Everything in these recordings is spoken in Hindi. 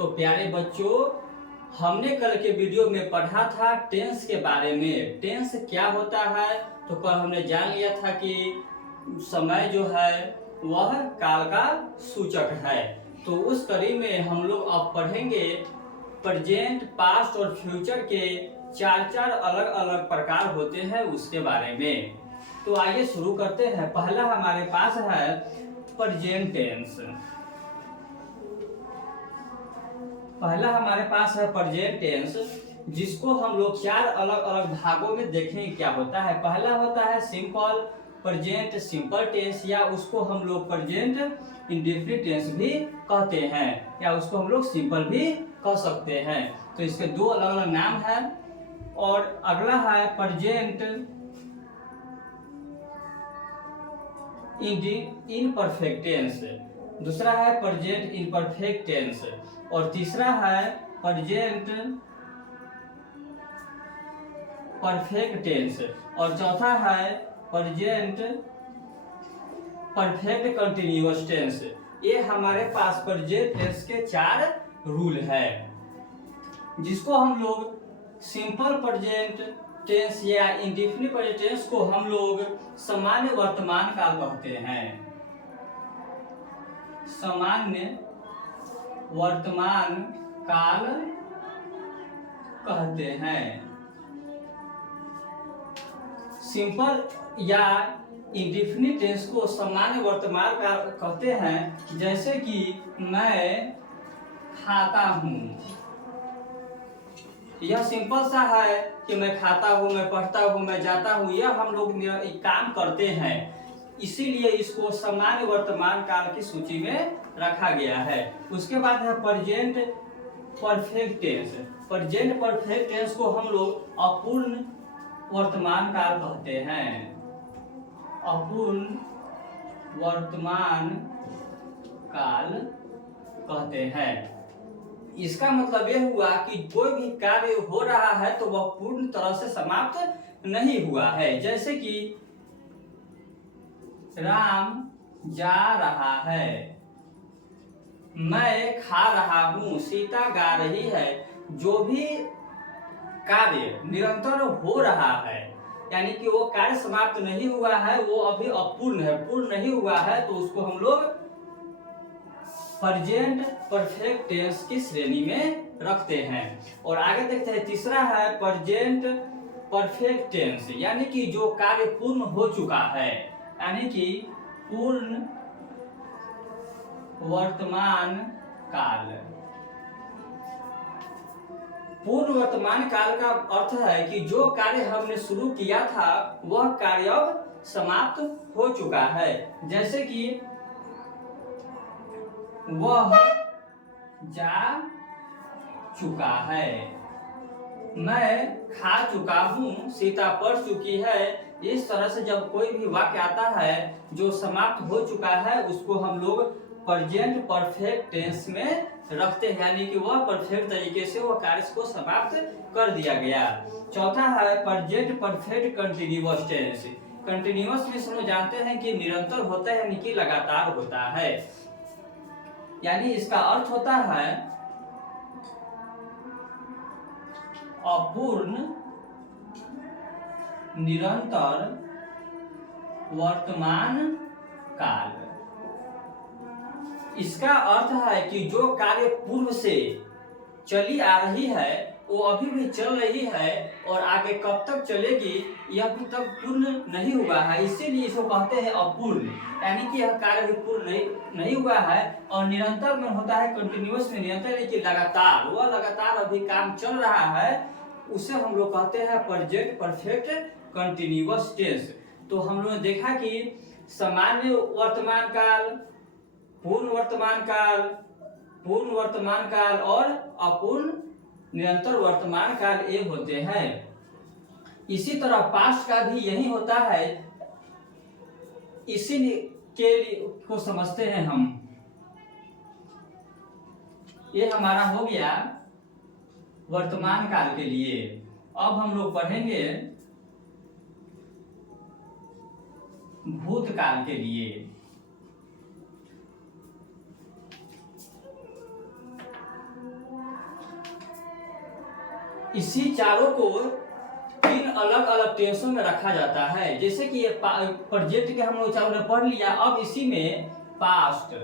तो प्यारे बच्चों, हमने कल के वीडियो में पढ़ा था टेंस के बारे में। टेंस क्या होता है, तो कल हमने जान लिया था कि समय जो है वह काल का सूचक है। तो उस कड़ी में हम लोग अब पढ़ेंगे प्रेजेंट, पास्ट और फ्यूचर के चार अलग अलग प्रकार होते हैं उसके बारे में। तो आइए शुरू करते हैं। पहला हमारे पास है प्रेजेंट टेंस। पहला हमारे पास है प्रेजेंट टेंस, जिसको हम लोग चार अलग अलग भागों में देखेंगे क्या होता है। पहला होता है सिंपल प्रेजेंट सिंपल टेंस, या उसको हम लोग प्रेजेंट इंडेफिनिट टेंस भी कहते हैं, या उसको हम लोग सिंपल भी कह सकते हैं। तो इसके दो अलग अलग नाम हैं। और अगला है प्रेजेंट इनपरफेक्ट टेंस, दूसरा है प्रेजेंट इनपरफेक्ट टेंस, और तीसरा है प्रेजेंट परफेक्ट टेंस, और चौथा है प्रेजेंट परफेक्ट कंटिन्यूअस टेंस। ये हमारे पास प्रेजेंट टेंस के चार रूल है, जिसको हम लोग सिंपल प्रेजेंट टेंस या इंडेफिनिट प्रेजेंट टेंस को हम लोग सामान्य वर्तमान काल कहते हैं। सामान्य वर्तमान काल कहते हैं। सिंपल या इंडेफिनिट टेंस को सामान्य वर्तमान काल कहते हैं, जैसे कि मैं खाता हूं। यह सिंपल सा है कि मैं खाता हूँ, मैं पढ़ता हूँ, मैं जाता हूँ, यह हम लोग काम करते हैं, इसीलिए इसको सामान्य वर्तमान काल की सूची में रखा गया है। उसके बाद है present perfect tense. Present perfect tense को हम लोग अपूर्ण वर्तमान काल कहते हैं। अपूर्ण वर्तमान काल कहते हैं। इसका मतलब यह हुआ कि कोई भी कार्य हो रहा है तो वह पूर्ण तरह से समाप्त नहीं हुआ है। जैसे कि राम जा रहा है, मैं खा रहा हूं, सीता गा रही है। जो भी कार्य निरंतर हो रहा है, यानी कि वो कार्य समाप्त नहीं हुआ है, वो अभी अपूर्ण है, पूर्ण नहीं हुआ है, तो उसको हम लोग प्रेजेंट परफेक्ट टेंस की श्रेणी में रखते हैं। और आगे देखते हैं, तीसरा है प्रेजेंट परफेक्ट टेंस, यानी कि जो कार्य पूर्ण हो चुका है, यानी कि पूर्ण वर्तमान काल। पूर्ण वर्तमान काल का अर्थ है कि जो कार्य हमने शुरू किया था वह कार्य अब समाप्त हो चुका है। जैसे कि वह जा चुका है, मैं खा चुका हूं, सीता पढ़ चुकी है। इस तरह से जब कोई भी वाक्य आता है जो समाप्त हो चुका है, उसको हम लोग प्रेजेंट परफेक्ट टेंस में रखते हैं, यानी कि वह परफेक्ट तरीके से वह कार्य को समाप्त कर दिया गया। चौथा है present perfect continuous tense. Continuous में हम जानते हैं कि निरंतर होता है, यानी कि लगातार होता है। यानी इसका अर्थ होता है अपूर्ण निरंतर वर्तमान काल। इसका अर्थ है कि जो कार्य पूर्व से चली आ रही है वो अभी भी चल रही है, और आगे कब तक चलेगी यह अभी तक पूर्ण नहीं हुआ है, इसीलिए इसको कहते हैं अपूर्ण, यानी कि यह कार्य भी पूर्ण नहीं हुआ है। और निरंतर में होता है कंटिन्यूअस में, निरंतर यानी कि लगातार, वह लगातार अभी काम चल रहा है, उसे हम लोग कहते हैं प्रेजेंट परफेक्ट कंटिन्यूअस टेंस। तो हम लोगों ने देखा कि सामान्य वर्तमान काल, पूर्ण वर्तमान काल, पूर्ण वर्तमान काल और अपूर्ण निरंतर वर्तमान काल ये होते हैं। इसी तरह पास्ट का भी यही होता है, इसी के लिए को समझते हैं हम। ये हमारा हो गया वर्तमान काल के लिए। अब हम लोग पढ़ेंगे भूतकाल के लिए। इसी चारों को तीन अलग अलग टेंसों में रखा जाता है। जैसे कि ये प्रेजेंट के हम लोग चारों ने पढ़ लिया, अब इसी में पास्ट,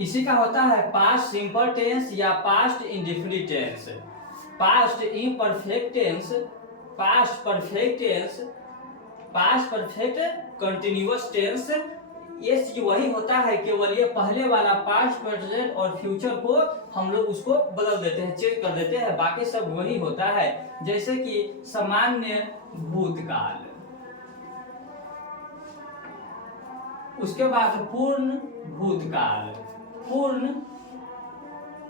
इसी का होता है पास्ट सिंपल टेंस या past indefinite tense, past imperfect tense, past perfect tense, past perfect continuous tense. ये चीज वही होता है, केवल ये पहले वाला पास्ट प्रेजेंट और फ्यूचर को हम लोग उसको बदल देते हैं, चेंज कर देते हैं, बाकी सब वही होता है। जैसे कि सामान्य भूतकाल, उसके बाद पूर्ण भूतकाल, पूर्ण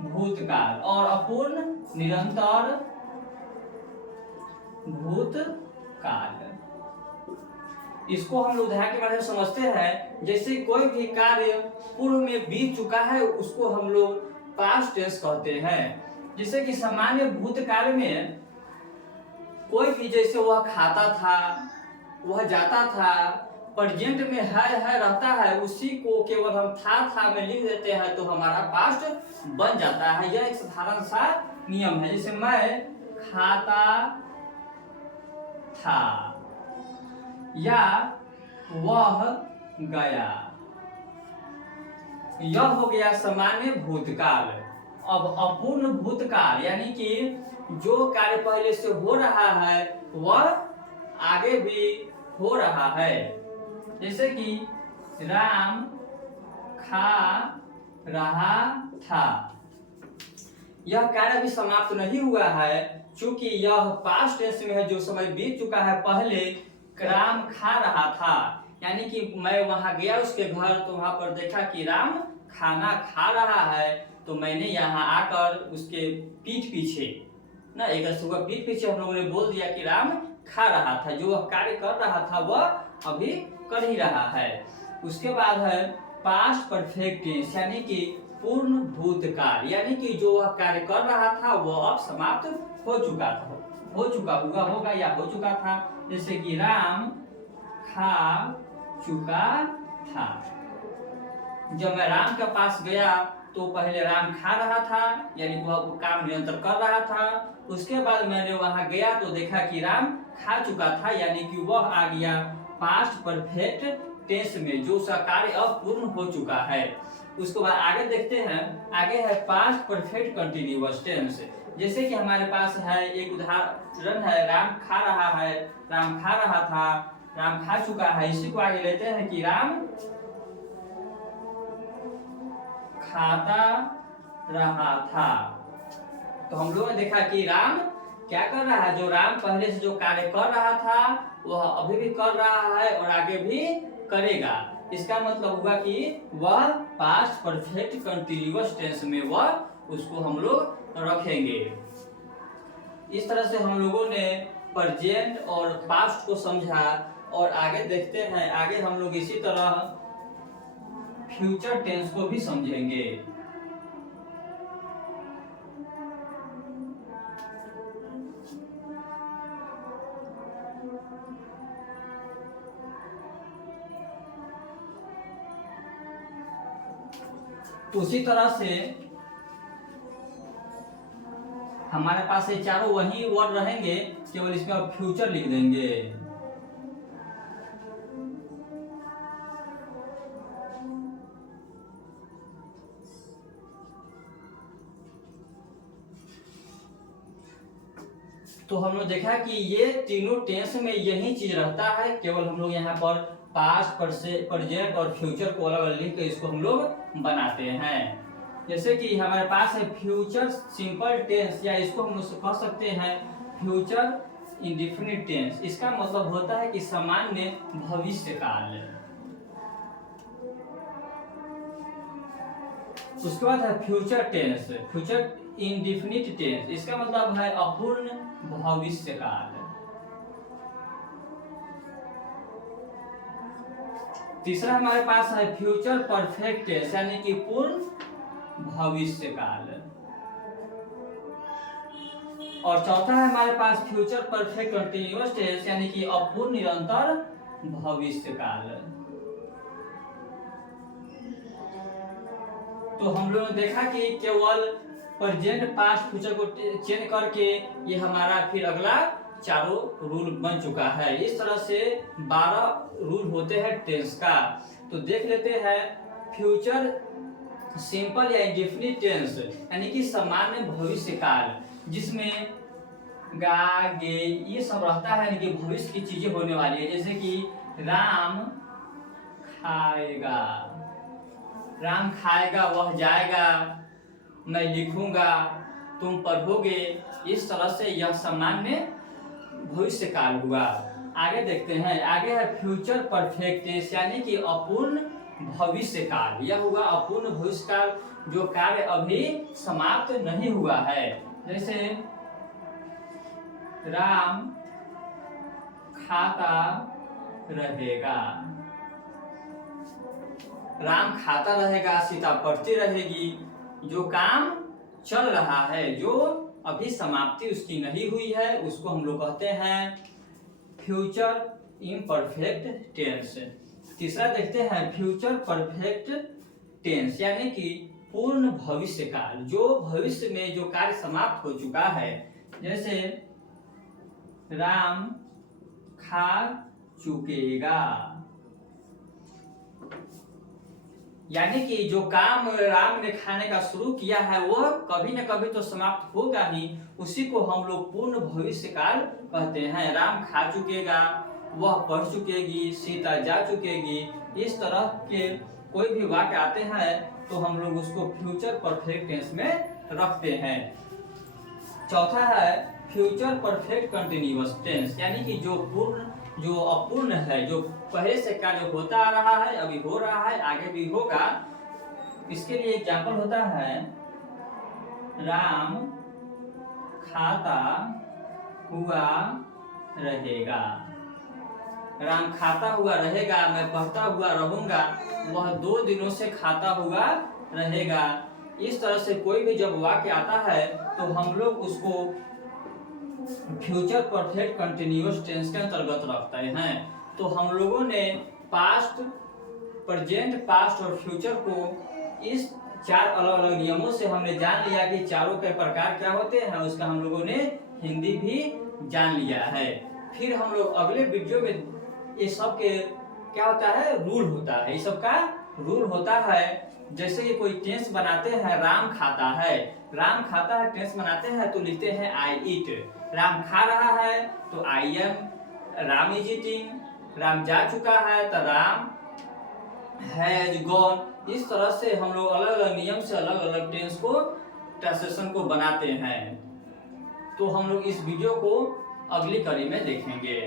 भूतकाल और अपूर्ण निरंतर भूतकाल। इसको हम लोग उदाहरण के बारे में समझते हैं। जैसे कोई भी कार्य पूर्व में बीत चुका है उसको हम लोग पास्ट टेंस कहते हैं। जैसे कि सामान्य भूतकाल में कोई भी, जैसे वह खाता था, वह जाता था, प्रेजेंट में है रहता है, उसी को केवल हम था में लिख देते हैं तो हमारा पास्ट बन जाता है। यह एक साधारण सा नियम है। जैसे मैं खाता था या वह गया, यह हो गया सामान्य भूतकाल। अब अपूर्ण भूतकाल यानी कि जो कार्य पहले से हो रहा है वह आगे भी हो रहा है। जैसे कि राम खा रहा था, यह कार्य भी समाप्त नहीं हुआ है क्योंकि यह पास्ट टेंस में है, जो समय बीत चुका है। पहले राम खा रहा था यानी कि मैं वहां गया उसके घर, तो वहां पर देखा कि राम खाना खा रहा है, तो मैंने यहाँ आकर उसके पीठ पीछे ना, एक सुबह पीठ पीछे हम लोगों ने बोल दिया कि राम खा रहा था। जो वह कार्य कर रहा था वह अभी कर ही रहा है। उसके बाद है पास्ट परफेक्ट टेंस यानी कि पूर्ण भूतकाल, यानी कि जो वह कार्य कर रहा था वह अब समाप्त हो चुका था, हो चुका हुआ होगा या हो चुका था। जैसे कि राम खा चुका था। जब मैं राम के पास गया तो पहले राम खा रहा था यानी वह काम निरंतर कर रहा था। उसके बाद मैंने वहां गया तो देखा कि राम खा चुका था यानी कि वह आ गया पास्ट परफेक्ट टेंस में, जो सा कार्य अब पूर्ण हो चुका है। उसके बाद आगे देखते हैं, आगे है पास्ट परफेक्ट कंटिन्यूअस टेंस। जैसे कि हमारे पास है एक उदाहरण है, राम खा रहा है, राम खा रहा था, राम खा चुका है। इसी को आगे लेते हैं कि राम खाता रहा था। तो हम लोगों ने देखा कि राम क्या कर रहा है, जो राम पहले से जो कार्य कर रहा था वह अभी भी कर रहा है और आगे भी करेगा। इसका मतलब हुआ कि वह पास्ट परफेक्ट कंटिन्यूअस टेंस में वह उसको हम लोग रखेंगे। इस तरह से हम लोगों ने प्रेजेंट और पास्ट को समझा और आगे देखते हैं, आगे हम लोग इसी तरह फ्यूचर टेंस को भी समझेंगे। उसी तरह से हमारे पास ये चारों वही वर्ड रहेंगे, केवल इसमें अब फ्यूचर लिख देंगे। तो हम लोग देखा कि ये तीनों टेंस में यही चीज रहता है, केवल हम लोग यहाँ पर पास्ट, प्रेजेंट और फ्यूचर को अलग अलग लिख के इसको हम लोग बनाते हैं। जैसे कि हमारे पास है फ्यूचर सिंपल टेंस, या इसको हम लोग कह सकते हैं फ्यूचर इंडेफिनिट टेंस। इसका मतलब होता है कि सामान्य भविष्य काल। उसके बाद है future tense, future indefinite tense. इसका मतलब है अपूर्ण भविष्य काल। तीसरा हमारे पास है फ्यूचर परफेक्ट टेंस यानी कि पूर्ण भविष्य काल। और चौथा है हमारे पास फ्यूचर परफेक्ट कंटिन्यूअस टेंस यानी कि अपूर्ण निरंतर भविष्य काल। तो हम लोगों ने देखा कि केवल प्रेजेंट पास्ट फ्यूचर को चेंज करके ये हमारा फिर अगला चारों रूल बन चुका है। इस तरह से 12 रूल होते हैं टेंस का। तो देख लेते हैं फ्यूचर सिंपल या इंडेफिनिट टेंस यानी कि सामान्य भविष्य काल, जिसमें गा गे ये सब रहता है, यानी कि भविष्य की चीजें होने वाली है। जैसे कि राम खाएगा, राम खाएगा, वह जाएगा, मैं लिखूंगा, तुम पढ़ोगे। इस तरह से यह सामान्य भविष्य काल हुआ। आगे देखते हैं, आगे है फ्यूचर परफेक्ट टेंस यानी कि अपूर्ण भविष्य काल। यह हुआ अपूर्ण भविष्य काल जो कार्य अभी समाप्त नहीं हुआ है। जैसे राम खाता रहेगा, राम खाता रहेगा, सीता पढ़ती रहेगी। जो काम चल रहा है, जो अभी समाप्ति उसकी नहीं हुई है, उसको हम लोग कहते हैं फ्यूचर इम्परफेक्ट टेंस। तीसरा देखते हैं फ्यूचर परफेक्ट टेंस यानी कि पूर्ण भविष्य काल, जो भविष्य में जो कार्य समाप्त हो चुका है। जैसे राम खा चुकेगा, यानी कि जो काम राम ने खाने का शुरू किया है वह कभी न कभी तो समाप्त होगा ही, उसी को हम लोग पूर्ण भविष्य काल कहते हैं। राम खा चुकेगा, वह पढ़ चुकेगी, सीता जा चुकेगी। इस तरह के कोई भी वाक्य आते हैं तो हम लोग उसको फ्यूचर परफेक्ट टेंस में रखते हैं। चौथा है फ्यूचर परफेक्ट कंटिन्यूअस टेंस यानी कि जो पूर्ण जो अपूर्ण है, जो पहले से कार्य होता आ रहा है, अभी हो रहा है, आगे भी होगा। इसके लिए एग्जाम्पल होता है राम खाता हुआ रहेगा, राम खाता हुआ रहेगा, मैं पढ़ता हुआ रहूंगा, वह 2 दिनों से खाता हुआ रहेगा। इस तरह से कोई भी जब वाक्य आता है तो हम लोग उसको फ्यूचर परफेक्ट कंटिन्यूअस टेंस के अंतर्गत रखते हैं। तो हम लोगों ने पास्ट, प्रेजेंट, पास्ट और फ्यूचर को इस 4 अलग अलग नियमों से हमने जान लिया कि चारों के प्रकार क्या होते हैं, उसका हम लोगों ने हिंदी भी जान लिया है। फिर हम लोग अगले वीडियो में ये सब के क्या होता है, रूल होता है, ये सब का रूल होता है। जैसे ये कोई टेंस बनाते हैं, राम खाता है, राम खाता है टेंस बनाते हैं तो लिखते हैं आई ईट। राम खा रहा है तो I am, Ram is eating. Ram जा चुका है तो राम हैज गॉन। इस तरह से हम लोग अलग अलग नियम से अलग अलग टेंस को, ट्रांसलेशन को बनाते हैं। तो हम लोग इस वीडियो को अगली कड़ी में देखेंगे।